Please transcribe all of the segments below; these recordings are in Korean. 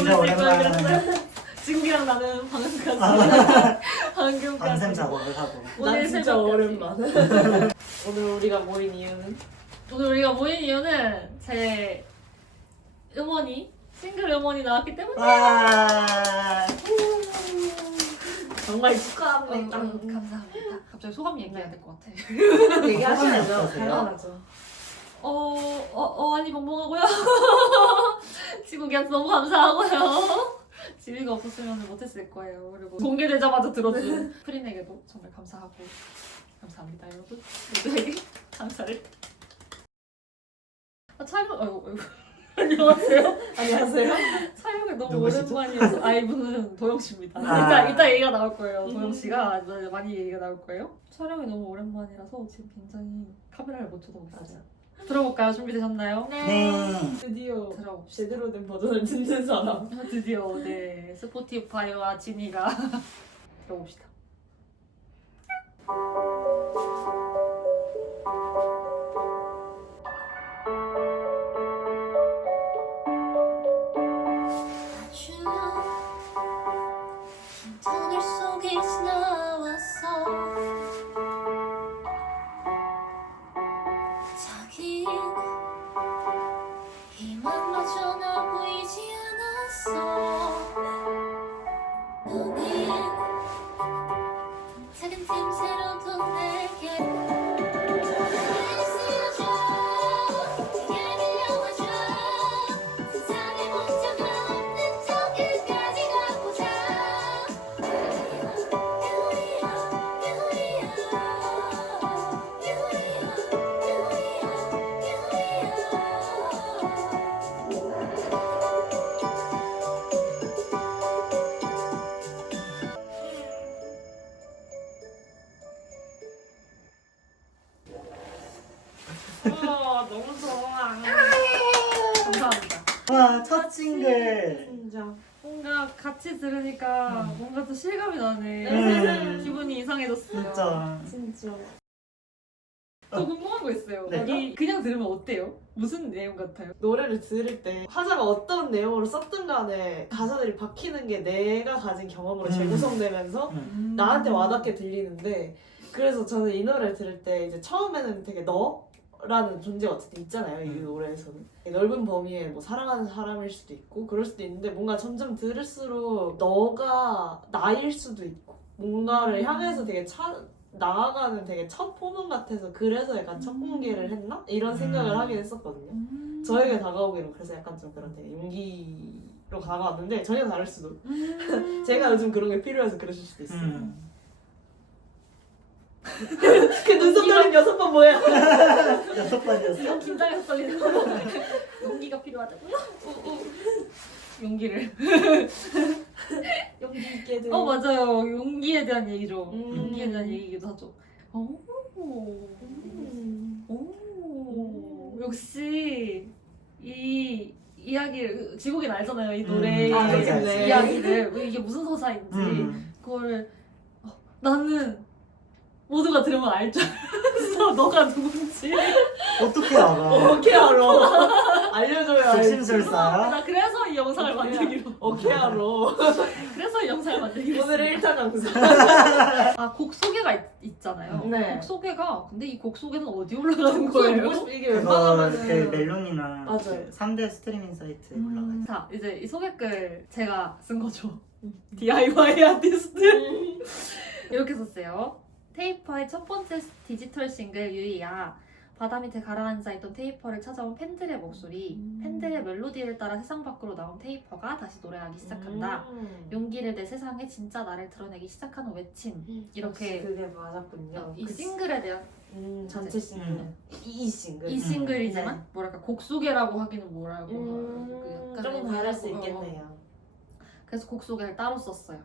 진짜 오랜만에 지국이랑 나는 방금까지 방금까지 밤샘 작업을 하고. 오늘 난 진짜 새벽까지. 오랜만. 오늘 우리가 모인 이유는? 오늘 우리가 모인 이유는 제 음원이 싱글 음원이 나왔기 때문에 와. 정말 축하합니다. 감사합니다. 갑자기 소감 얘기해야 될 것 같아. 얘기하셔야죠. 소감이 어떠세요? 당연하죠. 아니 멍멍하고요. 지국이한테 너무 감사하고요. 지휘가 없었으면 못했을 거예요. 그리고 공개되자마자 들어준 프린에게도 정말 감사하고 감사합니다 여러분. 모두에게 감사를. 촬영 아이고. 안녕하세요. 안녕하세요. 촬영이 너무 누구시죠? 오랜만이어서 이분은 도영 씨입니다. 아. 이따 얘기가 나올 거예요. 도영 씨가 많이 얘기가 나올 거예요. 촬영이 너무 오랜만이라서 지금 굉장히 카메라를 못 쳐다보고 있어요. 들어볼까요? 준비되셨나요? 네. 드디어 들어봅시다. 제대로 된 버전을 듣는 사람. 드디어 네 스포티파이와 지니가 들어봅시다. 터널 속에 지나왔어 자긴 희망마저 나 보이지 않았어 너는 작은 틈새로도 내게 쓰여줘 내게 밀려와줘 세상에 문제가 없는 저기까지 가보자 너무 좋아. 감사합니다. 와, 첫 싱글. 진짜. 뭔가 같이 들으니까 뭔가 또 실감이 나네. 기분이 이상해졌어요. 진짜. 저 궁금한 거 있어요. 네. 여기 그냥 들으면 어때요? 무슨 내용 같아요? 노래를 들을 때 화자가 어떤 내용으로 썼든 간에 가사들이 박히는 게 내가 가진 경험으로 재구성되면서 나한테 와닿게 들리는데 그래서 저는 이 노래를 들을 때 이제 처음에는 되게 너라는 존재가 어쨌든 있잖아요. 이 노래에서는 넓은 범위에 뭐 사랑하는 사람일 수도 있고 그럴 수도 있는데 뭔가 점점 들을수록 너가 나일 수도 있고 뭔가를 향해서 되게 나아가는 되게 첫 포문 같아서 그래서 약간 첫 공개를 했나? 이런 생각을 하긴 했었거든요. 저에게 다가오기는 그래서 약간 좀 그런 되게 용기로 다가왔는데 전혀 다를 수도. 제가 요즘 그런 게 필요해서 그러실 수도 있어요. 그 눈썹 떨린 6번 뭐야? 6번이었어. 긴장해서 떨리는 거. 용기가 필요하다고요? 용기를. 용기 있게 들. 맞아요. 용기에 대한 얘기죠. 음. 용기에 대한 얘기기도 하죠. 오. 역시 이 이야기를 지국이는 알잖아요. 이 노래의 알지, 알지. 이야기를 이게 무슨 서사인지 그거를 나는 모두가 들으면 알 줄 알았어. 너가 누군지. 어떻게 알아? 어떻게 알아? 알려줘야 알지. 조심술사야? 나 그래서 이 영상을 만들기로. 어떻게 알아? 그래서 이 영상을 만들기로. 오늘의 1타 강사. 곡 소개가 있잖아요. 네. 곡 소개가 근데 이 곡 소개는 어디 올라가는 거예요? 이게 그거 웬만하면은 그 멜론이나 맞아요. 그 3대 스트리밍 사이트에 올라가 있어. 자 이제 이 소개글 제가 쓴 거죠. DIY 아티스트 이렇게 썼어요. 테이퍼의 첫 번째 디지털 싱글 유이야. 바다 밑에 가라앉아 있던 테이퍼를 찾아온 팬들의 목소리, 팬들의 멜로디를 따라 세상 밖으로 나온 테이퍼가 다시 노래하기 시작한다. 용기를 내 세상에 진짜 나를 드러내기 시작하는 외침. 이렇게 그게 맞았군요. 이 싱글에 대한 전체 싱글. 이 싱글. 이 싱글이지만 뭐랄까 곡 소개라고 하기는 뭐라고 그 약간 좀 다를 수 있겠네요. 그래서 곡 소개를 따로 썼어요.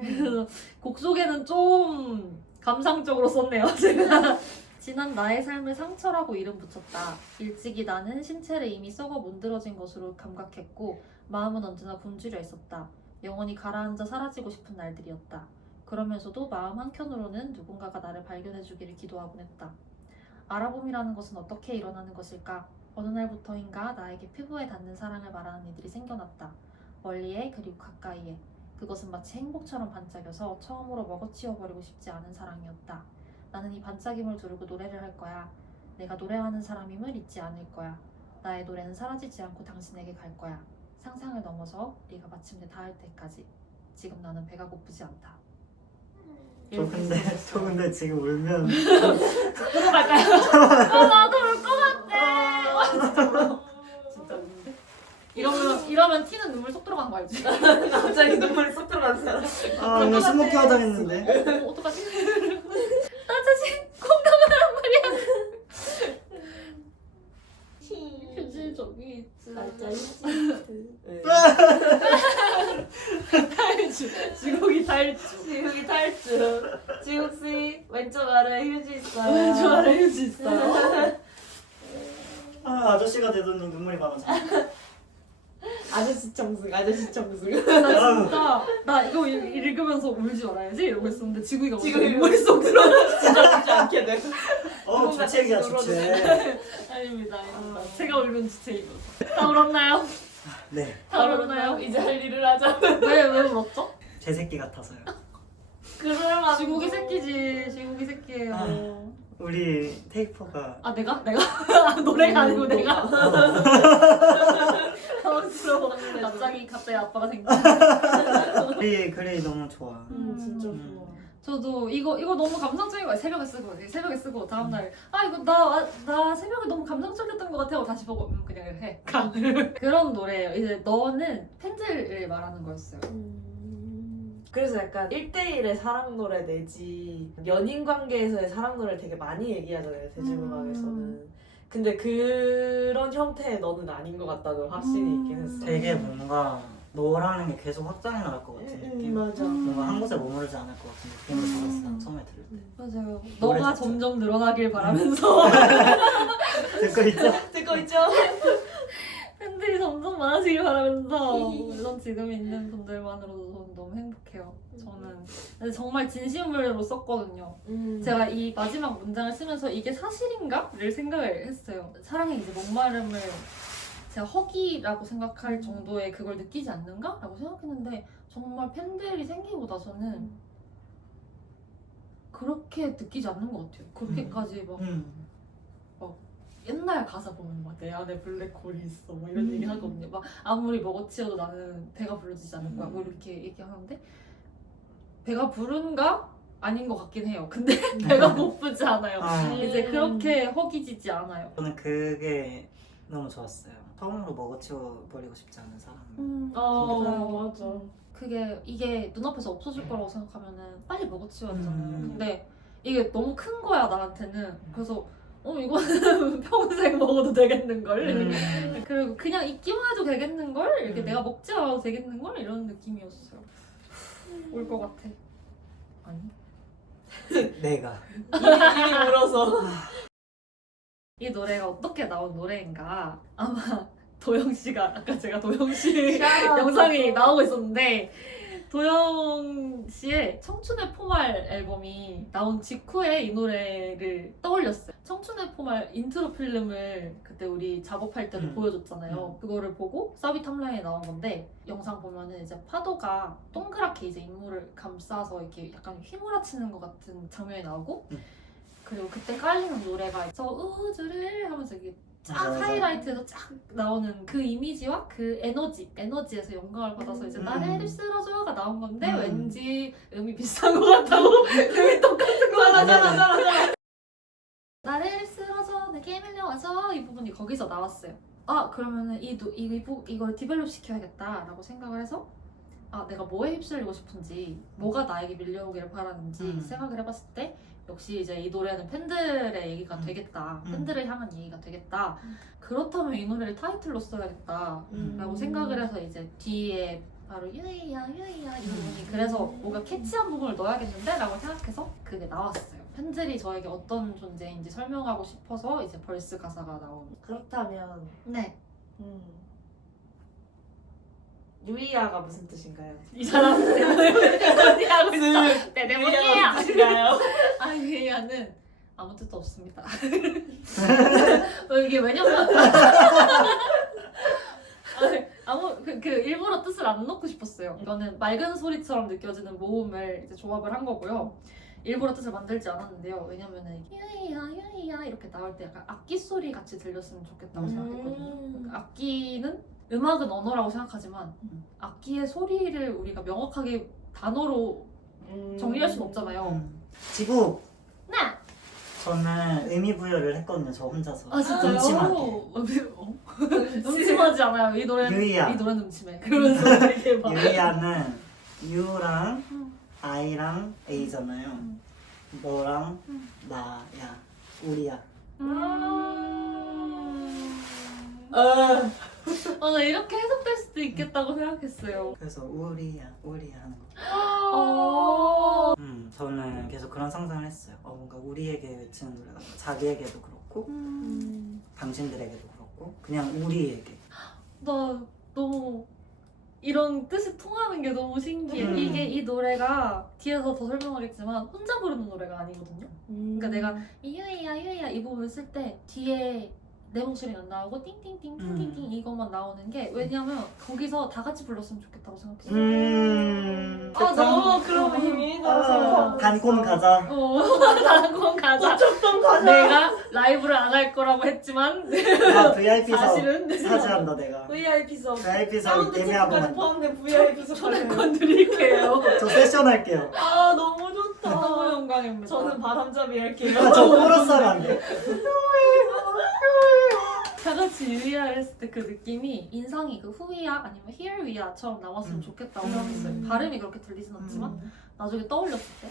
그래서 곡 소개는 좀 감상적으로 썼네요. 제가 지난 나의 삶을 상처라고 이름 붙였다. 일찍이 나는 신체를 이미 썩어 문드러진 것으로 감각했고 마음은 언제나 굶주려 있었다. 영원히 가라앉아 사라지고 싶은 날들이었다. 그러면서도 마음 한켠으로는 누군가가 나를 발견해주기를 기도하곤 했다. 알아봄이라는 것은 어떻게 일어나는 것일까? 어느 날부터인가 나에게 피부에 닿는 사랑을 말하는 이들이 생겨났다. 멀리에 그리고 가까이에. 그것은 마치 행복처럼 반짝여서 처음으로 먹어치워버리고 싶지 않은 사랑이었다. 나는 이 반짝임을 두르고 노래를 할 거야. 내가 노래하는 사람임을 잊지 않을 거야. 나의 노래는 사라지지 않고 당신에게 갈 거야. 상상을 넘어서 네가 마침내 닿을 때까지. 지금 나는 배가 고프지 않다. 저 근데 지금 울면 들어갈까요? 나도 울 것 같아. 진짜 웃는데? 이러면 티는 눈물 속 들어가는 거 알지? 갑자기 눈물이 쏙 들어가는 사람. 아 오늘 스모키 화장했는데. 어떡하지? 나 자신 공감하란 말이야. 휴지 저기 있지. 탈주. 지국이 탈주. 지국이 탈주. 지국씨 왼쪽 아래 휴지 있어요. 왼쪽 아래 휴지 있어요. 아 아저씨가 되더니 눈물이 많아져. 아저씨 청승, 아저씨 청승. 나 진짜 나 이거 읽으면서 울지 말아야지 이러고 있었는데 지국이가 지금 먼저 눈물이 쏙 들어가. 진짜 울지 않게 돼. 주책이야 주책. 아닙니다. 제가 울면 주체이고. 다 울었나요? 네. 다 울었나요? 이제 할 일을 하자. 왜 울었죠? 제 새끼 같아서요. 그럴만. 지국이 새끼지. 지국이 새끼예요. 아. 우리 테이퍼가 아 내가? 노래가 아니고 내가. 당황스러워. 갑자기 아빠가 생겨. 글이 너무 좋아. 진짜 좋아. 저도 이거 너무 감성적인 거예요. 새벽에 쓰고 다음날 이거 나 새벽에 너무 감성적이었던 것 같아요. 다시 보고 그냥 해. 그런 노래예요. 이제 너는 팬들을 말하는 거였어요. 그래서 약간 1대1의 사랑 노래 내지 연인 관계에서의 사랑 노래를 되게 많이 얘기하잖아요, 대중음악에서는. 근데 그런 형태의 너는 아닌 것 같다는 확신이 있긴 했어. 되게 뭔가 너라는 게 계속 확장해 나갈 것 같은 느낌. 맞아. 뭔가 한 곳에 머무르지 않을 것 같은 느낌을 받았어. 난 처음에 들을 때. 맞아요. 노래 너가 자체. 점점 늘어나길 바라면서 듣고 있죠? 듣고 있죠? 팬들이 점점 많아지길 바라면서 물론 지금 있는 분들만으로도 저는 너무 행복해요. 저는 근데 정말 진심으로 썼거든요. 제가 이 마지막 문장을 쓰면서 이게 사실인가?를 생각을 했어요. 사랑의 이제 목마름을 제가 허기라고 생각할 정도의 그걸 느끼지 않는가? 라고 생각했는데 정말 팬들이 생기고 나서는 그렇게 느끼지 않는 것 같아요. 그렇게까지 막 옛날 가사 보면 막 내 안에 블랙홀이 있어 뭐 이런 얘기 하거든요. 막 아무리 먹어치워도 나는 배가 부르지지 않을 거야 뭐 이렇게 얘기하는데 배가 부른가? 아닌 것 같긴 해요. 근데 배가 고프지 않아요. 이제 그렇게 허기지지 않아요. 저는 그게 너무 좋았어요. 처음으로 먹어치워 버리고 싶지 않은 사람. 맞아. 이게 눈앞에서 없어질 거라고 생각하면은 빨리 먹어치워야 되잖아요. 음. 근데 이게 너무 큰 거야 나한테는. 그래서 이거는 평생 먹어도 되겠는걸? 그리고 그냥 있기만 해도 되겠는걸? 이렇게 내가 먹지 않아도 되겠는걸? 이런 느낌이었어요. 올 것 같아. 아니? 내가 이미 울어서. 이 노래가 어떻게 나온 노래인가? 아마 도영 씨가 아까 제가 도영 씨 영상이 나오고 있었는데 도영 씨의 청춘의 포말 앨범이 나온 직후에 이 노래를 떠올렸어요. 청춘의 포말 인트로 필름을 그때 우리 작업할 때도 보여줬잖아요. 그거를 보고 서비 탑라인에 나온 건데 영상 보면은 이제 파도가 동그랗게 이제 인물을 감싸서 이렇게 약간 휘몰아치는 것 같은 장면이 나오고 그리고 그때 깔리는 노래가 저 우주를 하면서 이게 쫙 맞아. 하이라이트에서 쫙 나오는 그 이미지와 그 에너지에서 영감을 받아서 이제 나를 쓸어줘가 나온 건데 왠지 음이 비슷한 것 같다고 음이 똑같은 거 잘하잖아. 나를 쓸어줘 내게 밀려와서 이 부분이 거기서 나왔어요. 그러면은 이걸 디벨롭 시켜야겠다라고 생각을 해서 내가 뭐에 휩쓸리고 싶은지 뭐가 나에게 밀려오기를 바라는지 생각을 해봤을 때 역시 이제 이 노래는 팬들의 얘기가 되겠다. 팬들을 향한 얘기가 되겠다. 그렇다면 이 노래를 타이틀로 써야겠다. 라고 생각을 해서 이제 뒤에 바로 유이야 이 부분이 그래서 뭔가 캐치한 부분을 넣어야겠는데? 라고 생각해서 그게 나왔어요. 팬들이 저에게 어떤 존재인지 설명하고 싶어서 이제 벌스 가사가 나온. 그렇다면 네. 유이야가 무슨 뜻인가요? 이 사람 때문에 하고 있어. 내 유이야가 무슨 뜻인가요? 유이야는 아무 뜻도 없습니다. 이게 왜냐면 일부러 뜻을 안 안 넣고 싶었어요. 이거는 맑은 소리처럼 느껴지는 모음을 이제 조합을 한 거고요. 일부러 뜻을 만들지 않았는데요. 왜냐면은 유이야 유이야 이렇게 나올 때 약간 악기 소리 같이 들렸으면 좋겠다고 생각했거든요. 악기는 음악은 언어라고 생각하지만 악기의 소리를 우리가 명확하게 단어로 정리할 수는 없잖아요. 지구 나! 저는 의미 부여를 했거든요. 저 혼자서. 아 진짜요? 음침하게. 음침하지 않아요. 이 노래는 유이야. 이 노래는 음침해. 그러면서 이렇게 막 유이야는 U랑 I랑 A잖아요. 너랑 나야 우리야. 나 이렇게 해석될 수도 있겠다고 생각했어요. 그래서 우리야 우리야 하는 거. 어... 저는 계속 그런 상상을 했어요. 뭔가 우리에게 외치는 노래가 자기에게도 그렇고 당신들에게도 그렇고 그냥 우리에게. 나 너무 이런 뜻이 통하는 게 너무 신기해. 이게 이 노래가 뒤에서 더 설명하겠지만 혼자 부르는 노래가 아니거든요. 그러니까 내가 이 유이야 유이야 이 부분을 쓸 때 뒤에 내 목소리는 안 나오고 띵띵띵 띵띵띵 이것만 나오는 게 왜냐면 거기서 다 같이 불렀으면 좋겠다고 생각했어요. 너무 그런 의미다. 단콘 가자. 단콘 가자. 어쩌던 가자. 내가 라이브를 안 할 거라고 했지만 나 VIP석 사실은 사죄한다 내가. VIP석. VIP석 사운드 예매하고 체크까지 포함된 VIP석. 초대권 드릴게요. 저 세션 할게요. 아 너무 좋다. 너무 영광입니다. 저는 바람잡이 할게요. 저 코러스 하면 안 돼. 다 같이 유이야를 했을 때 그 느낌이 인상이 그 후이야 아니면 here we야처럼 나왔으면 좋겠다고 생각했어요. 발음이 그렇게 들리진 않지만 나중에 떠올렸을 때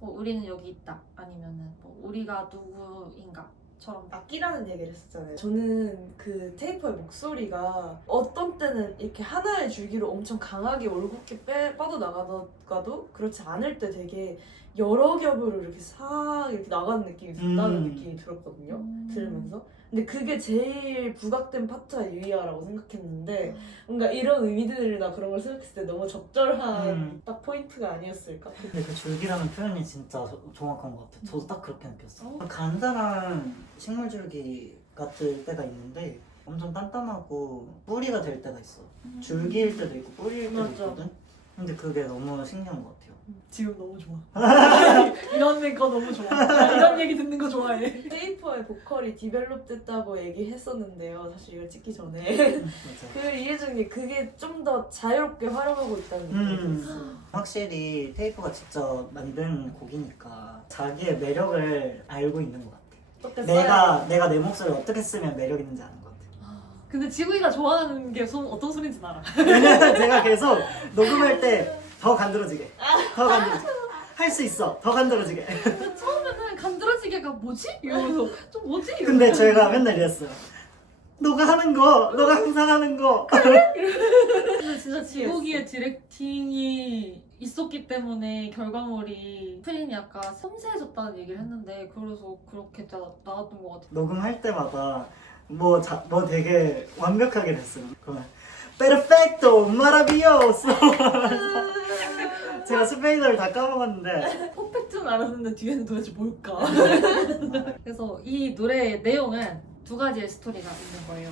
뭐 우리는 여기 있다 아니면은 뭐 우리가 누구인가처럼 악기라는 얘기를 했었잖아요. 저는 그 테이프의 목소리가 어떤 때는 이렇게 하나의 줄기로 엄청 강하게 올곧게 뻗어나가도 그렇지 않을 때 되게 여러 겹으로 이렇게 싹 이렇게 나가는 느낌이 든다는 느낌이 들었거든요. 들으면서. 근데 그게 제일 부각된 파트가 유이야라고 생각했는데 뭔가 이런 의미들이나 그런 걸 생각했을 때 너무 적절한 딱 포인트가 아니었을까? 근데 그 줄기라는 표현이 진짜 정확한 것 같아요. 저도 딱 그렇게 느꼈어요. 간단한 식물줄기 같을 때가 있는데 엄청 단단하고 뿌리가 될 때가 있어. 줄기일 때도 있고 뿌리일 때도 맞아. 있거든. 근데 그게 너무 신기한 것 같아요. 지금 너무 좋아. 이런 거 너무 좋아. 나 이런 얘기 듣는 거 좋아해. 테이프의 보컬이 디벨롭 됐다고 얘기했었는데요. 사실 이걸 찍기 전에. 맞아. 그 이유 중에 그게 좀 더 자유롭게 활용하고 있다는 느낌이 들었어요. 확실히 테이프가 직접 만든 곡이니까 자기의 매력을 알고 있는 것 같아. 어떻게 써야 내가 내 목소리를 어떻게 쓰면 매력 있는지 아는 것 같아. 근데 지구이가 좋아하는 게 어떤 소리인지 알아. 왜냐면 제가 계속 녹음할 때 더 간드러지게 할 수 있어. 더 간드러지게. 처음에는 간드러지게가 뭐지? 이러면서 좀 뭐지? 근데 제가 맨날 이랬어요. 너가 하는 거, 너가 항상 하는 거. 근데 진짜 지구기의 디렉팅이 있었기 때문에 결과물이 프린이 약간 섬세해졌다는 얘기를 했는데 그래서 그렇게 나왔던 것 같아요. 녹음할 때마다 뭐 되게 완벽하게 됐어요. 그러면 Perfecto, maravilloso. 제가 스페인어를 다 까먹었는데 퍼펙트는 알았는데 뒤에는 도대체 뭘까? 그래서 이 노래의 내용은 두 가지의 스토리가 있는 거예요.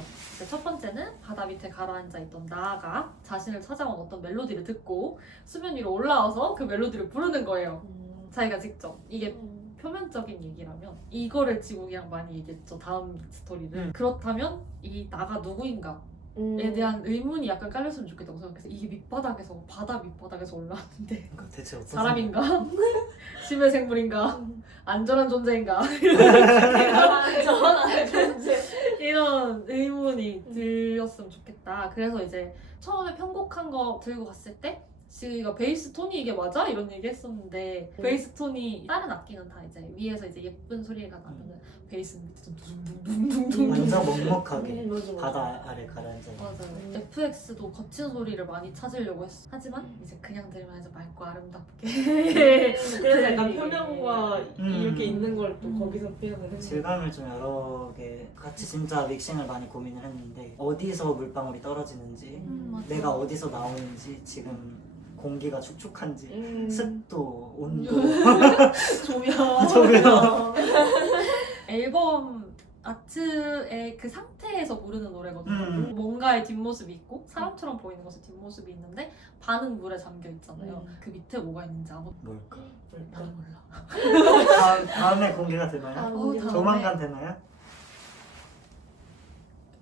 첫 번째는 바다 밑에 가라앉아 있던 나아가 자신을 찾아온 어떤 멜로디를 듣고 수면 위로 올라와서 그 멜로디를 부르는 거예요. 자기가 직접. 이게 표면적인 얘기라면 이거를 지국이랑 많이 얘기했죠. 다음 스토리를. 그렇다면 이 나가 누구인가? 에 대한 의문이 약간 깔렸으면 좋겠다고 생각해서 이게 밑바닥에서 바다 밑바닥에서 올라왔는데 대체 어떤 사람인가? 심해 생물인가? 안전한 존재인가? 안전한 존재. 이런 의문이 들렸으면 좋겠다. 그래서 이제 처음에 편곡한 거 들고 갔을 때 지금 베이스 톤이 이게 맞아? 이런 얘기 했었는데 베이스 톤이 다른 악기는 다 이제 위에서 이제 예쁜 소리가 나면은 베이스는 좀 둥둥둥둥둥 완전 먹먹하게 맞아. 바다 아래 가라앉아 있는. 맞아요. FX도 거친 소리를 많이 찾으려고 했어. 하지만 이제 그냥 들으면 이제 맑고 아름답게. 그래서 약간 표면과 이렇게 음. 있는 걸 또 거기서 표현을 했는데 질감을 좀 여러 개 같이 진짜 믹싱을 많이 고민을 했는데 어디서 물방울이 떨어지는지 맞아. 내가 어디서 나오는지 지금 공기가 축축한지 습도, 온도 조명. 조명. 앨범 아트의 그 상태에서 부르는 노래거든요. 뭔가 바다의 뒷모습이 있고 사람처럼 보이는 것의 뒷모습이 있는데 반은 물에 잠겨 있잖아요. 그 밑에 뭐가 있는지 아무도 뭘까? 난 몰라. 다음에 공개가 되나요? 다음에. 조만간 되나요?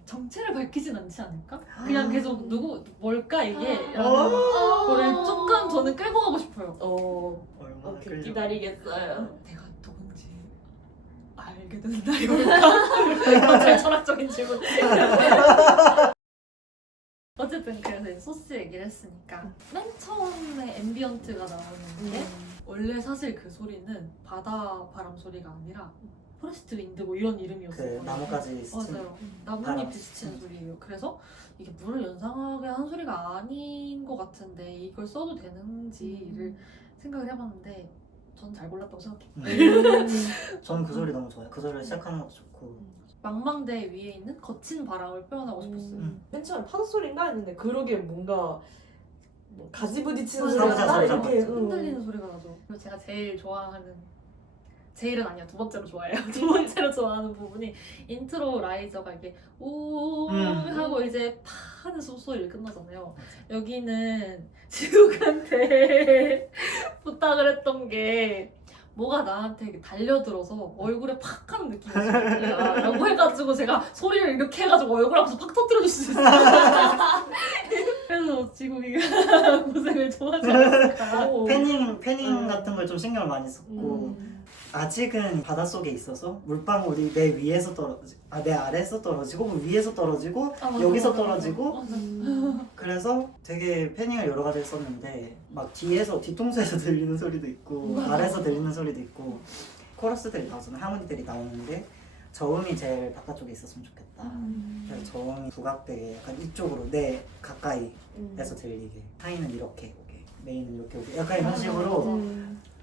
정체를 밝히진 않지 않을까? 그냥 계속 뭘까 이게? 어. 라는 거를 조금 저는 끌고 가고 싶어요. 얼마나 오케이, 끌려? 기다리겠어요. 내가 누군지 알게 되는 날이 올까? 제일 철학적인 질문. 어쨌든 그래서 이제 소스 얘기를 했으니까 맨 처음에 앰비언트가 나오는데 원래 사실 그 소리는 바다 바람 소리가 아니라 포레스트 윈드 뭐 이런 이름이었어요. 그 나뭇가지 스친. 맞아요. 바람 나뭇잎이 스치는 스치는 소리예요. 그래서 이게 물을 연상하게 한 소리가 아닌 것 같은데 이걸 써도 되는지를 생각을 해봤는데 전 잘 골랐다고 생각해요. 저는 그 소리 너무 좋아요. 그 소리를 시작하는 것도 좋고. 망망대 위에 있는 거친 바람을 표현하고 싶었어요. 맨 처음에 파도 소리인가 했는데 그러기에 뭔가 뭐 가지 부딪히는 맞아, 소리가 맞아, 맞아, 이렇게 맞아. 흔들리는 소리가 나죠. 그리고 제가 제일 좋아하는 제일은 아니야 두 번째로 좋아해요. 두 번째로 좋아하는 부분이 인트로 라이저가 이렇게 오 하고 이제 파 하는 소리를 끝나잖아요. 여기는 지욱한테 부탁을 했던 게 뭐가 나한테 이렇게 달려들어서 얼굴에 팍 하는 느낌이었어요. 라고 해가지고 제가 소리를 이렇게 해가지고 얼굴 앞에서 팍 터뜨려줄 수 있어요. 그래서 지국이가 고생을 좋아하지 않았을까. 패닝 같은 걸 좀 신경을 많이 썼고 아직은 바닷속에 있어서 물방울이 내 위에서 내 아래에서 떨어지고 뭐 위에서 떨어지고 맞아, 여기서 맞아, 떨어지고 맞아. 그래서 되게 패닝을 여러 가지 썼는데 막 뒤통수에서 들리는 소리도 있고 맞아. 아래에서 들리는 소리도 있고 코러스들이 나오잖아. 하모니들이 나오는데 저음이 제일 바깥쪽에 있었으면 좋겠다. 그래서 저음이 부각되게 약간 이쪽으로 내 가까이에서 들리게 하이는 이렇게 오게 메인은 이렇게 오게 약간 이런 식으로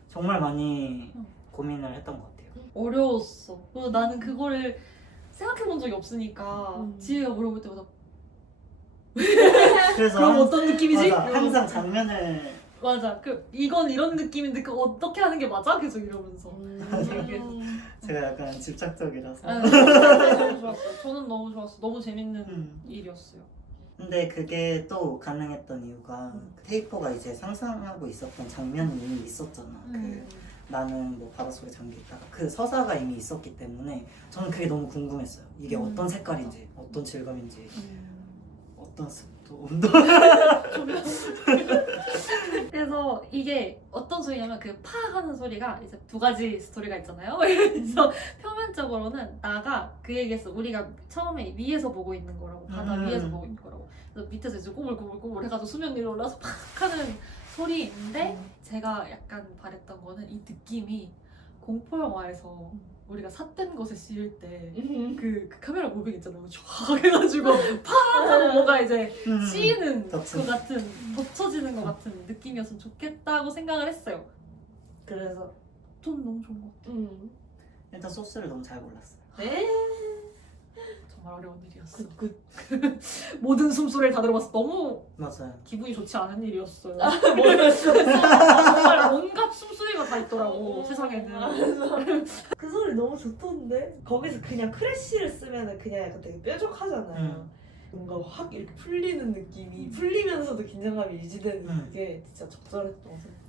정말 많이 고민을 했던 것 같아요. 어려웠어. 그래서 나는 그거를 생각해본 적이 없으니까 지혜가 물어볼 때마다 그래서 그럼 어떤 느낌이지? 맞아, 항상 장면을 맞아. 이건 이런 느낌인데 그 어떻게 하는 게 맞아? 계속 이러면서 제가 약간 집착적이라서 너무 좋았어요. 저는 너무 좋았어. 너무 재밌는 일이었어요. 근데 그게 또 가능했던 이유가 테이퍼가 이제 상상하고 있었던 장면이 이미 있었잖아. 그 나는 뭐 바닷속에 잠겨있다가 그 서사가 이미 있었기 때문에 저는 그게 너무 궁금했어요. 이게 어떤 색깔인지 어떤 질감인지 어떤 습도 온도 그래서 이게 어떤 소리냐면 그 파 하는 소리가 이제 두 가지 스토리가 있잖아요. 그래서 표면적으로는 나가 그 얘기했어. 우리가 처음에 위에서 보고 있는 거라고 바다 위에서 보고 있는 거라고. 그래서 밑에서 이제 꼬물꼬물꼬물 해가지고 수면 위로 올라서 팍 하는 소리인데 제가 약간 바랬던 거는 이 느낌이 공포 영화에서 우리가 삿된 것에 씌울 때 그 카메라 무빙 있잖아요. 쫙 해가지고 팍 하고 뭐가 이제 씌이는 것 같은 덮쳐지는 것 같은 느낌이었으면 좋겠다고 생각을 했어요. 그래서 전 너무 좋은 것 같아요. 일단 소스를 너무 잘 골랐어요. 정말 어려운 일이었어. 굿. 모든 숨소리를 다 들어봤어. 너무 맞아요. 기분이 좋지 않은 일이었어요. 정말 온갖 숨소리가 다 있더라고 세상에는. 그 소리 너무 좋던데? 거기서 그냥 크래쉬를 쓰면 그냥 약간 되게 뾰족하잖아요. 뭔가 확 이렇게 풀리는 느낌이 풀리면서도 긴장감이 유지되는 게 진짜 적절했던 것 같아요.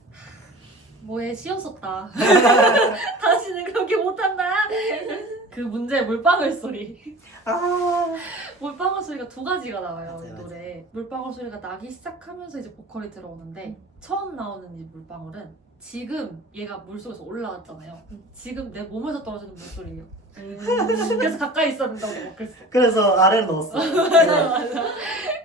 뭐에 씌었었다. 다시는 그렇게 못한다. 그 문제의 물방울 소리. 물방울 소리가 두 가지가 나와요. 맞아요, 이 노래. 물방울 소리가 나기 시작하면서 이제 보컬이 들어오는데 처음 나오는 이 물방울은 지금 얘가 물속에서 올라왔잖아요. 지금 내 몸에서 떨어지는 물소리예요. 그래서 가까이 있어야 된다고 내가 그랬어. 그래서 아래를 넣었어.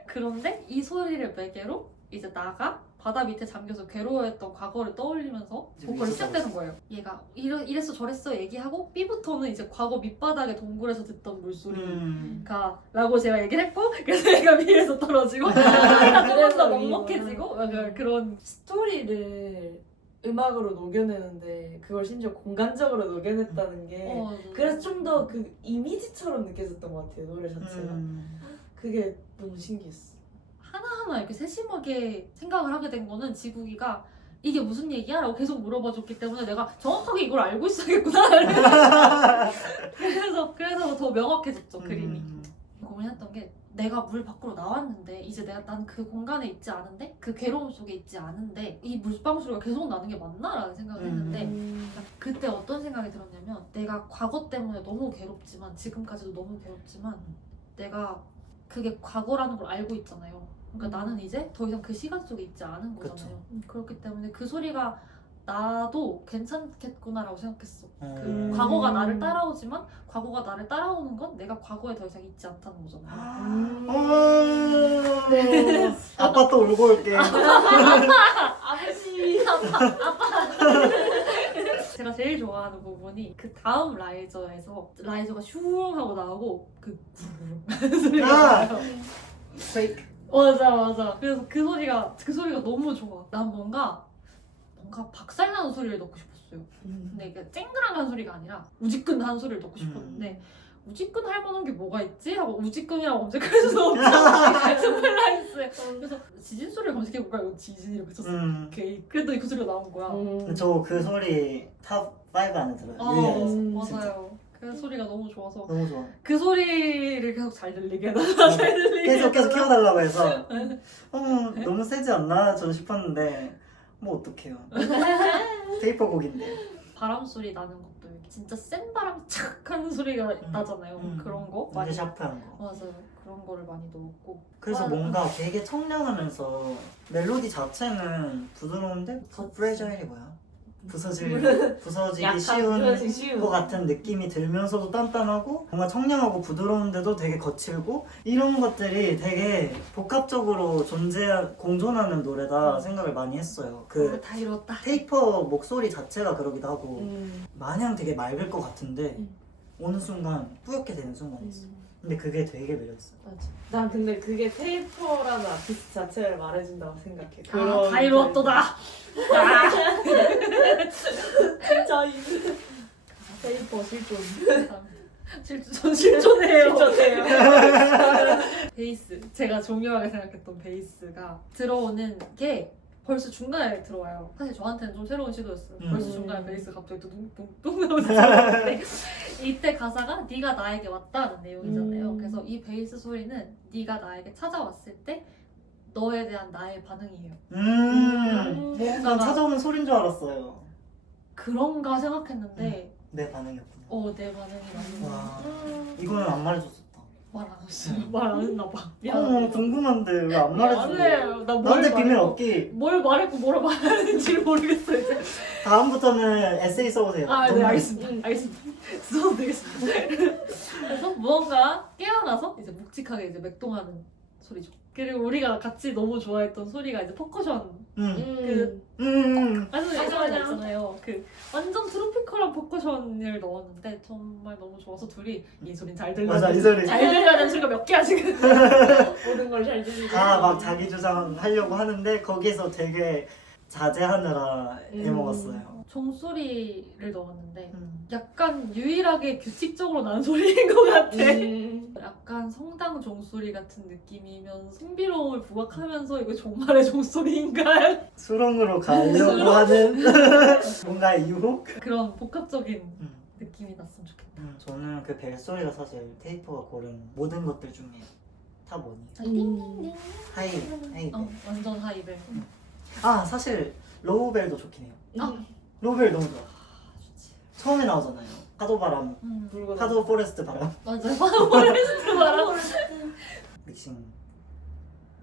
그런데 이 소리를 매개로 이제 나가 바다 밑에 잠겨서 괴로워했던 과거를 떠올리면서 보컬이 시작되는 거예요. 얘가 이랬어 저랬어 얘기하고 B부터는 이제 과거 밑바닥에 동굴에서 듣던 물소리가 라고 제가 얘기를 했고 그래서 얘가 위에서 떨어지고 조금 더 먹먹해지고 그런 스토리를 음악으로 녹여내는데 그걸 심지어 공간적으로 녹여냈다는 게 그래서 좀 더 그 이미지처럼 느껴졌던 것 같아요. 노래 자체가. 그게 너무 신기했어. 하나하나 이렇게 세심하게 생각을 하게 된 거는 지국이가 이게 무슨 얘기야? 라고 계속 물어봐 줬기 때문에 내가 정확하게 이걸 알고 있어야겠구나. 그래서 더 명확해졌죠, 그림이. 고민했던 게 내가 물 밖으로 나왔는데 이제 난 그 공간에 있지 않은데 그 괴로움 속에 있지 않은데 이 물방울 소리가 계속 나는 게 맞나라는 생각을 했는데 그때 어떤 생각이 들었냐면 내가 과거 때문에 너무 괴롭지만 지금까지도 너무 괴롭지만 내가 그게 과거라는 걸 알고 있잖아요. 그러니까 나는 이제 더 이상 그 시간 속에 있지 않은 거잖아요. 그렇기 때문에 그 소리가 나도 괜찮겠구나라고 생각했어. 그 과거가 나를 따라오지만 과거가 나를 따라오는 건 내가 과거에 더 이상 있지 않다는 거잖아요. 아빠 또 울고 올게. 아버지. 제가 제일 좋아하는 부분이 그 다음 라이저에서 라이저가 슝 하고 나오고 그 구르릉 소리가 나요. 페이크. 맞아. 그래서 그 소리가 너무 좋아. 난 뭔가 박살나는 소리를 넣고 싶었어요. 근데 이게 쨍그랑한 소리가 아니라 우지끈한 소리를 넣고 싶었는데 우지끈 할 만한 게 뭐가 있지? 하고 우지끈이라고 검색할 수는 없잖아. 스플라이스에. 그래서 지진 소리를 검색해볼까? 이거 지진이라고 했었어. 오케이. 그랬더니 그 소리가 나온 거야. 저 그 소리 탑 5 안에 들어요. 유일해서. 맞아요. 그 소리가 너무 좋아서 너무 좋아. 그 소리를 계속 잘 들리게 해달라. 잘 들리게 계속 키워달라고 해서 너무 세지 않나? 저는 싶었는데 뭐 어떡해요. 테이퍼 곡인데. 바람 소리 나는 것도 이렇게 진짜 센 바람 착 하는 소리가 나잖아요. 그런 거 완전 샤프한 거. 맞아요. 그런 거를 많이 넣었고 그래서 뭔가 되게 청량하면서 멜로디 자체는 부드러운데 프레자일이 뭐야? 부서지기 쉬운 것 같은 느낌이 들면서도 단단하고 뭔가 청량하고 부드러운데도 되게 거칠고 이런 것들이 되게 복합적으로 공존하는 노래다 생각을 많이 했어요. 그 다 이뤘다. 테이퍼 목소리 자체가 그러기도 하고 마냥 되게 맑을 것 같은데 어느 순간 뿌옇게 되는 순간이 있어. 근데 그게 되게 매력있어요. 맞아. 난 근데 그게 테이퍼라는 아티스트 자체를 말해준다고 생각해. 다 이루었도다. 진짜 테이퍼 실존. 실존해요. 실존해요. 베이스. 제가 중요하게 생각했던 베이스가 들어오는 게 벌써 중간에 들어와요. 사실 저한테는 좀 새로운 시도였어요. 벌써 중간에 베이스 갑자기 뚱뚱뚱 나오는데 이때 가사가 네가 나에게 왔다는 내용이잖아요. 그래서 이 베이스 소리는 네가 나에게 찾아왔을 때 너에 대한 나의 반응이에요. 뭐 난 뭔가가 찾아오는 소린 줄 알았어요. 그런가 생각했는데 내 반응이었구나. 내 반응이 맞는 와, 이거는 안 말해줬었다. 말안 했어요. 말 안 했나 봐. 궁금한데 왜 안 말해줘? 나한테 비밀 없기. 뭘 말했고 뭐라 말했는지 모르겠어요. 이제. 다음부터는 에세이 써보세요. 네, 알겠습니다. 써도 되겠습니다. 그래서 무언가 깨어나서 이제 묵직하게 이제 맥동하는 소리죠. 그리고 우리가 같이 너무 좋아했던 소리가 이제 퍼커션 맞아. 있잖아요. 그 완전 트로피컬한 퍼커션을 넣었는데 정말 너무 좋아서 둘이 이 소린 잘 들려. 맞아, 이 소리. 잘 들려는 소리가 몇 개야 지금. 모든 걸 잘 들리고. 막 자기 주장 하려고 하는데 거기서 되게 자제하느라 해먹었어요. 종소리를 넣었는데 약간 유일하게 규칙적으로 나는 소리인 것 같아. 약간 성당 종소리 같은 느낌이면 신비로움을 부각하면서 이거 정말의 종소리인가? 수렁으로 가려고 하는 뭔가 유혹? 그런 복합적인 느낌이 났으면 좋겠다. 저는 그 벨소리가 사실 테이퍼가 고른 모든 것들 중에 탑 1이에요. 띵띵띵. 하이. 완전 하이벨. 사실 로우벨도 좋긴 해요. 로우벨 너무 좋아. 좋지. 처음에 나오잖아요. 파도 바람, 불고 파도 포레스트 바람. 맞아요. 포레스트 바람. 믹싱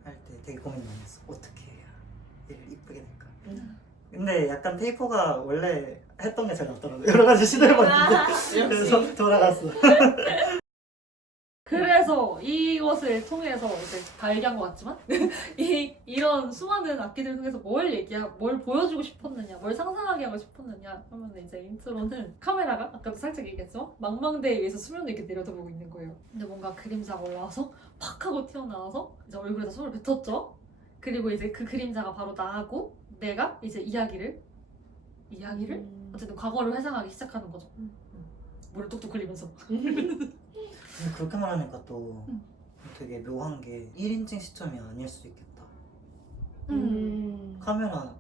할 때 되게 고민 많이 했어. 어떻게 해야 얘를 이쁘게 낼까? 근데 약간 테이퍼가 원래 했던 게 잘 나왔더라고요. 여러 가지 시도해봤는데 그래서 돌아갔어. 그래서 이것을 통해서 이제 다 얘기한 것 같지만 이런 수많은 악기들 통해서 뭘 보여주고 싶었느냐, 뭘 상상하게 하고 싶었느냐 하면 이제 인트로는 카메라가 아까도 살짝 얘기했지만 망망대에 의해서 수면을 이렇게 내려다보고 있는 거예요. 근데 뭔가 그림자가 올라와서 팍 하고 튀어나와서 이제 얼굴에다 손을 뱉었죠. 그리고 이제 그 그림자가 바로 나하고 내가 이제 이야기를 어쨌든 과거를 회상하기 시작하는 거죠. 물을 뚝뚝 흘리면서. 근데 그렇게 말하니까 또 되게 묘한 게 1인칭 시점이 아닐 수도 있겠다. 카메라가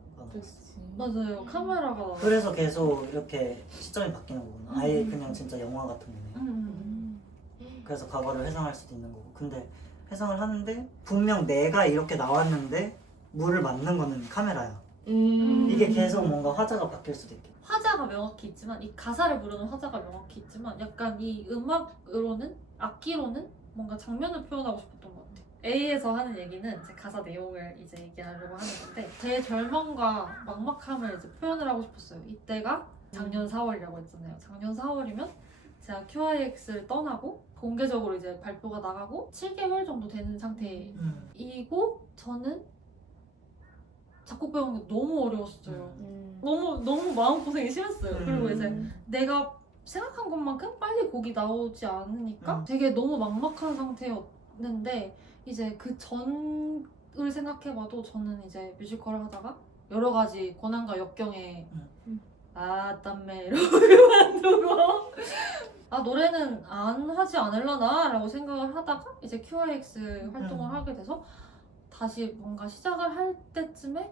맞아요. 카메라가 그래서 계속 이렇게 시점이 바뀌는 거구나. 아예 그냥 진짜 영화 같은 거네. 그래서 과거를 회상할 수도 있는 거고. 근데 회상을 하는데 분명 내가 이렇게 나왔는데 물을 맞는 거는 카메라야. 이게 계속 뭔가 화자가 바뀔 수도 있겠다. 화자가 명확히 있지만 이 가사를 부르는 화자가 명확히 있지만 약간 이 음악으로는 악기로는 뭔가 장면을 표현하고 싶었던 것 같아요. A에서 하는 얘기는 제 가사 내용을 이제 얘기하려고 하는 건데 제 절망과 막막함을 이제 표현을 하고 싶었어요. 이때가 작년 4월이라고 했잖아요. 작년 4월이면 제가 QIX를 떠나고 공개적으로 이제 발표가 나가고 7개월 정도 되는 상태이고 저는 작곡 배우는 게 너무 어려웠어요. 너무 마음고생이 심했어요. 그리고 이제 내가 생각한 것만큼 빨리 곡이 나오지 않으니까 되게 너무 막막한 상태였는데 이제 그 전을 생각해봐도 저는 이제 뮤지컬을 하다가 여러 가지 고난과 역경에 땀매 이러고 두고 노래는 안 하지 않을라나 라고 생각을 하다가 이제 QIX 활동을 하게 돼서 다시 뭔가 시작을 할 때쯤에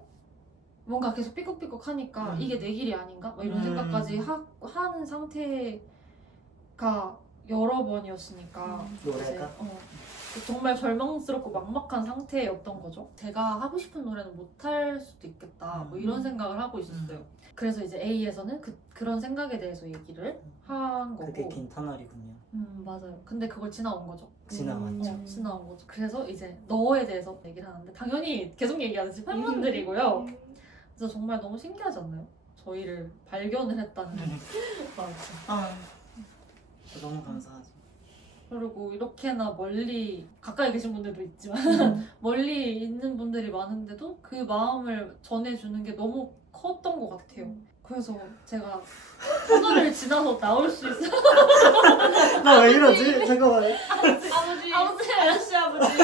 뭔가 계속 삐걱삐걱 하니까 이게 내 길이 아닌가? 막 이런 생각까지 하는 상태가 여러 번이었으니까 노래가? 정말 절망스럽고 막막한 상태였던 거죠. 제가 하고 싶은 노래는 못할 수도 있겠다 뭐 이런 생각을 하고 있었어요. 그래서 이제 A에서는 그런 생각에 대해서 얘기를 한 거고 그게 긴 터널이군요. 맞아요. 근데 그걸 지나온 거죠. 지나왔죠. 지나온 거죠. 그래서 이제 너에 대해서 얘기를 하는데 당연히 계속 얘기하듯이 팬분들이고요. 그래서 정말 너무 신기하지 않나요? 저희를 발견을 했다는 게. 아, 너무 감사하죠. 그리고 이렇게나 멀리 가까이 계신 분들도 있지만 멀리 있는 분들이 많은데도 그 마음을 전해주는 게 너무 컸던 것 같아요. 그래서 제가 터널을 지나서 나올 수 있어. 나 왜 이러지? 잠깐만. 아버지 아버지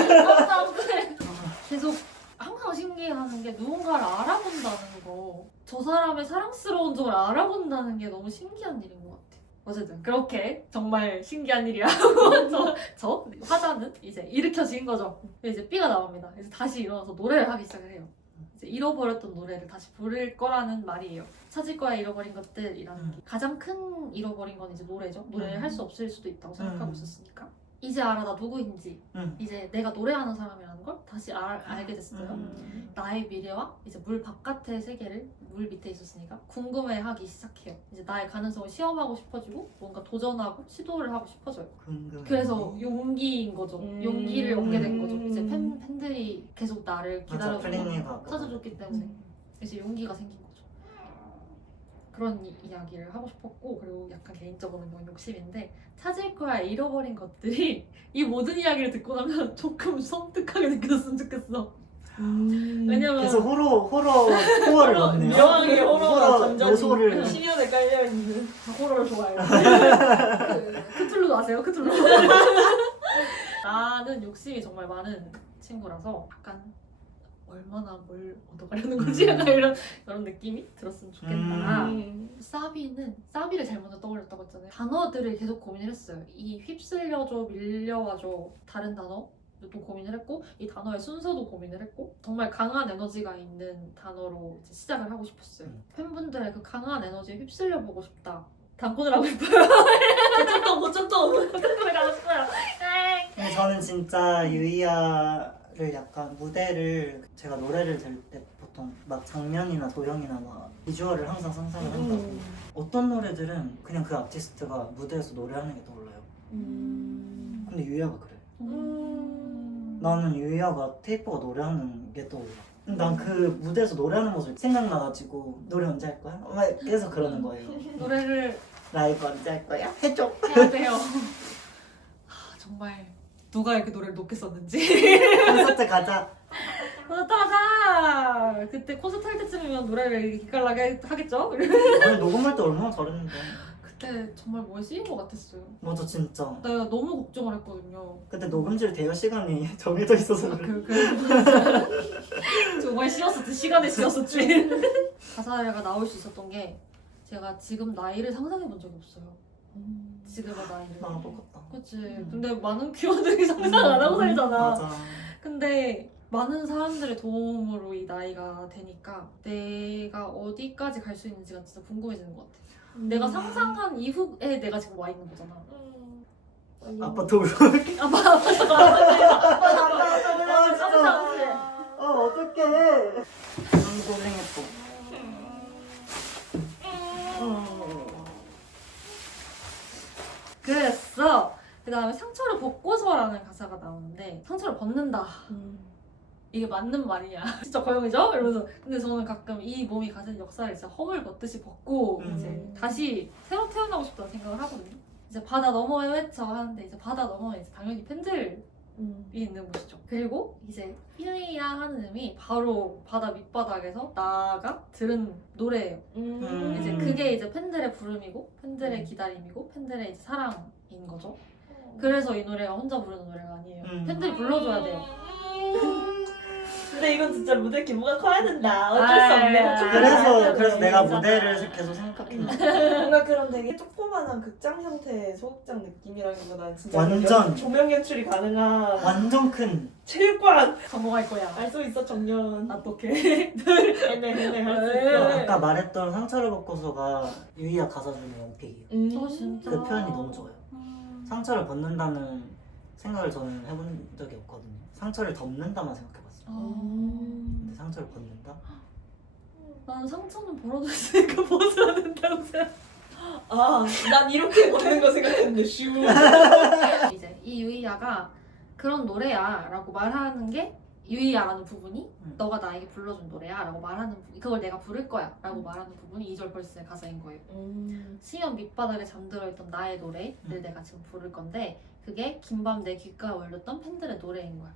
계속 항상 신기해하는 게 누군가를 알아본다는 거. 저 사람의 사랑스러운 점을 알아본다는 게 너무 신기한 일인 것 같아요. 어쨌든 그렇게 정말 신기한 일이야 하고 저 화자는 이제 일으켜진 거죠. 이제 B가 나옵니다. 이제 다시 일어나서 노래를 하기 시작을 해요. 이제 잃어버렸던 노래를 다시 부를 거라는 말이에요. 찾을 거야 잃어버린 것들이라는 게 가장 큰 잃어버린 건 이제 노래죠. 노래를 할 수 없을 수도 있다고 생각하고 있었으니까 이제 알아 나 누구인지 이제 내가 노래하는 사람이라는 걸 다시 알게 됐어요. 나의 미래와 이제 물 바깥의 세계를 물 밑에 있었으니까 궁금해하기 시작해요. 이제 나의 가능성을 시험하고 싶어지고 뭔가 도전하고 시도를 하고 싶어져요. 그래서 용기인 거죠. 용기를 얻게 된 거죠. 이제 팬들이 계속 나를 기다려주고 찾아줬기 때문에 이제 용기가 생긴 거죠. 그런 이야기를 하고 싶었고 그리고 약간 개인적으로는 이건 욕심인데 찾을 거야 잃어버린 것들이 이 모든 이야기를 듣고 나면 조금 섬뜩하게 느껴졌으면 좋겠어. 왜냐면 계속 호러를 넣네요. 묘하게 호러가 점점 요소를 신연에 깔려있는 호러를 좋아해요. 크툴루 아세요? 크툴루? 나는 욕심이 정말 많은 친구라서 약간 얼마나 뭘 얻어가려는 거지? 약간 이런 느낌이 들었으면 좋겠다. 사비를 제일 먼저 떠올렸다고 했잖아요. 단어들을 계속 고민을 했어요. 이 휩쓸려줘, 밀려와줘, 다른 단어도 고민을 했고 이 단어의 순서도 고민을 했고 정말 강한 에너지가 있는 단어로 이제 시작을 하고 싶었어요. 팬분들의 그 강한 에너지에 휩쓸려 보고 싶다. 단콘을 하고 싶어요. 고쳤던 가고 싶어요. 근데 저는 진짜 유이아를 약간 무대를 제가 노래를 들 때 보통 막 장면이나 도형이나 막 비주얼을 항상 상상을 한다고. 어떤 노래들은 그냥 그 아티스트가 무대에서 노래하는 게 떠올라요. 근데 유이아가 그래. 나는 유이아가 테이프가 노래하는 게 떠올라. 난 그 무대에서 노래하는 모습이 생각나가지고 노래 언제 할 거야? 막 계속 그러는 거예요. 노래를 라이브 언제 할 거야? 해줘. 해야 돼요. 정말 누가 이렇게 노래를 놓겠었는지. 콘서트 가자. 맞아. 그때 콘서트 할 때쯤이면 노래를 기깔나게 하겠죠? 아니 녹음할 때 얼마나 잘했는데. 그때 정말 뭐에 쓰인 것 같았어요. 맞아 진짜. 내가 너무 걱정을 했거든요. 그때 녹음실 대여 시간이 정해져 있어서 그래. 정말 싫었었지. 시간에 싫었었지. 가사가 나올 수 있었던 게 제가 지금 나이를 상상해 본 적이 없어요. 지금의 나이를. 나랑 똑같다. 그치. 근데 많은 큐어들이 상상 안 하고 살잖아. 맞아. 근데 많은 사람들의 도움으로 이 나이가 되니까 내가 어디까지 갈 수 있는지가 진짜 궁금해지는 것 같아. 내가 상상한 이후에 내가 지금 와 있는 거잖아. 아빠 돌아올게. 아빠 잠깐만. 아, 진짜. 어떡해. 너무 고생했어. 그랬어. 그 다음에 상처를 벗고서라는 가사가 나오는데 상처를 벗는다. 이게 맞는 말이냐. 진짜 거용이죠? 이러면서. 근데 저는 가끔 이 몸이 가진 역사를 진짜 허물 벗듯이 벗고 이제 다시 새로 태어나고 싶다는 생각을 하거든요. 이제 바다 너머에 외쳐 하는데 이제 바다 너머에 이제 당연히 팬들이 있는 곳이죠. 그리고 이제 유이야 하는 음이 바로 바다 밑바닥에서 나가 들은 노래예요. 이제 그게 이제 팬들의 부름이고 팬들의 기다림이고 팬들의 이제 사랑인 거죠. 그래서 이 노래가 혼자 부르는 노래가 아니에요. 팬들이 불러줘야 돼요. 근데 이건 진짜 무대 규모가 커야 된다. 어쩔 수 아, 없네. 그래서 내가 인정. 무대를 계속 생각했는데 뭔가 그런 되게 조그만한 극장 형태의 소극장 느낌이라기보다는 진짜 완전. 조명 연출이 가능한 완전 큰 체육관 성공할 거야. 알 수 있어 정연. 어떡해. 해내 할 수 있어. 아까 말했던 상처를 벗고서가 유이야 가사 중에 원픽이에요. 진짜. 그 표현이 너무 좋아요. 상처를 벗는다는 생각을 저는 해본 적이 없거든요. 상처를 덮는다만 생각해봤어요. 근데 상처를 벗는다? 난 상처는 벌어져 있으니까 벗어야 된다고 생각. 난 이렇게 보는 거 생각했는데 슈. 이제 이 유이야가 그런 노래야 라고 말하는 게 유이야라는 부분이 너가 나에게 불러준 노래야 라고 말하는 부분, 그걸 내가 부를 거야 라고 말하는 부분이 2절 벌스의 가사인 거예요. 시연 밑바닥에 잠들어 있던 나의 노래를 내가 지금 부를 건데 그게 긴밤 내 귓가에 올렸던 팬들의 노래인 거야.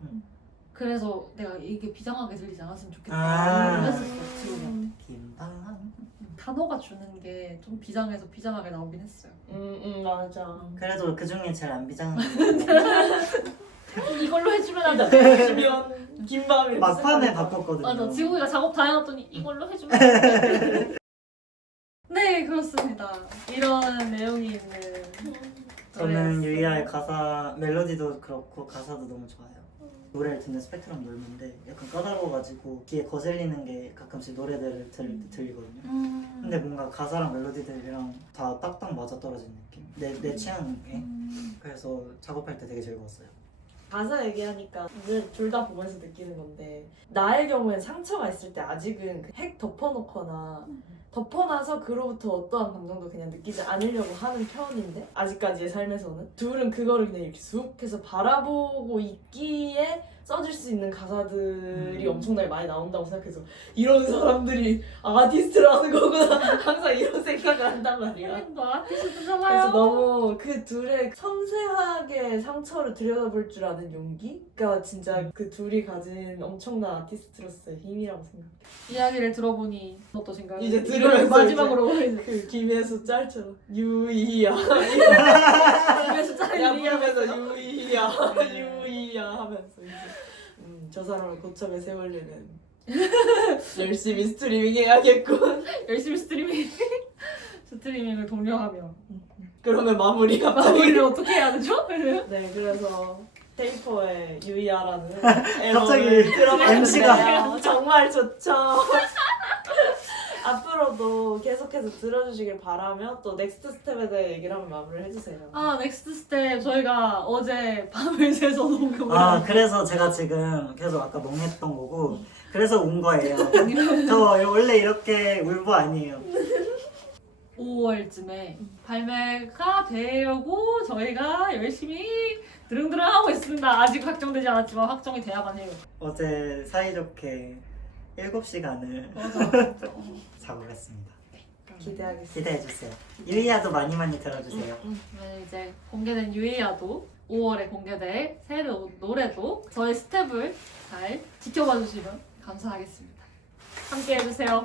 그래서 내가 이게 비장하게 들리지 않았으면 좋겠다 그랬었어 지금은. 김방. 단어가 주는 게 좀 비장해서 비장하게 나오긴 했어요. 맞아. 그래도 그 중에 제일 안 비장한 이걸로 해주면 안 돼. 주면 김밥이 막판에 바꿨거든요. 맞아. 지국이가 작업 다 해놨더니 이걸로 해주면 안 돼. 네 그렇습니다. 이런 내용이 있는 저는 노래였어요. 유이아의 가사 멜로디도 그렇고 가사도 너무 좋아요. 노래를 듣는 스펙트럼 넓은데 약간 까다로워가지고 귀에 거슬리는 게 가끔씩 노래들을 들리거든요. 근데 뭔가 가사랑 멜로디들이랑 다 딱딱 맞아떨어진 느낌? 내 취향에. 그래서 작업할 때 되게 즐거웠어요. 가사 얘기하니까 둘 다 보면서 느끼는 건데 나의 경우엔 상처가 있을 때 아직은 핵 덮어놓거나 덮어놔서 그로부터 어떠한 감정도 그냥 느끼지 않으려고 하는 편인데 아직까지의 삶에서는 둘은 그거를 그냥 이렇게 쑥 해서 바라보고 있기에 써줄 수 있는 가사들이 엄청나게 많이 나온다고 생각해서 이런 사람들이 아티스트라는 거구나 항상 이런 생각을 한단 말이야. 너 아티스트잖아요. 그래서 너무 그 둘의 섬세하게 상처를 들여다볼 줄 아는 용기가 진짜 그 둘이 가진 엄청난 아티스트로서의 힘이라고 생각해. 이야기를 들어보니 어떠신가요? 이제 이걸 들으면서 마지막으로 그 김혜수 짤처럼 유이야 집에서 짜는 야부르면서 유이야 유이야 하면서 이제 저 사람을 고점에 세우려면 열심히 스트리밍 해야겠군. 열심히 스트리밍을 독려하며 그러면 마무리가 마무리를 어떻게 해야 되죠? 네, 그래서 테이퍼의 유이아라는 갑자기 앨범을 들어봤는데요. MC가. 정말 좋죠. 앞으로도 계속해서 들어주시길 바라며 또 넥스트 스텝에 대해 얘기를 한번 마무리를 해주세요. 넥스트 스텝 저희가 어제 밤을 새서 녹음을 그래서 제가 지금 계속 아까 멍했던 거고 그래서 운 거예요. 저 원래 이렇게 울보 아니에요. 5월쯤에 발매가 되려고 저희가 열심히 드릉드릉 하고 있습니다. 아직 확정되지 않았지만 확정이 돼야만 해요. 어제 사이좋게 7시간을 맞아. 작업했습니다. 기대하겠습니다. 기대해주세요. 유이아도 많이 들어주세요. 네, 이제 공개된 유이야도 5월에 공개될 새로운 노래도 저의 스텝을 잘 지켜봐 주시면 감사하겠습니다. 함께 해주세요.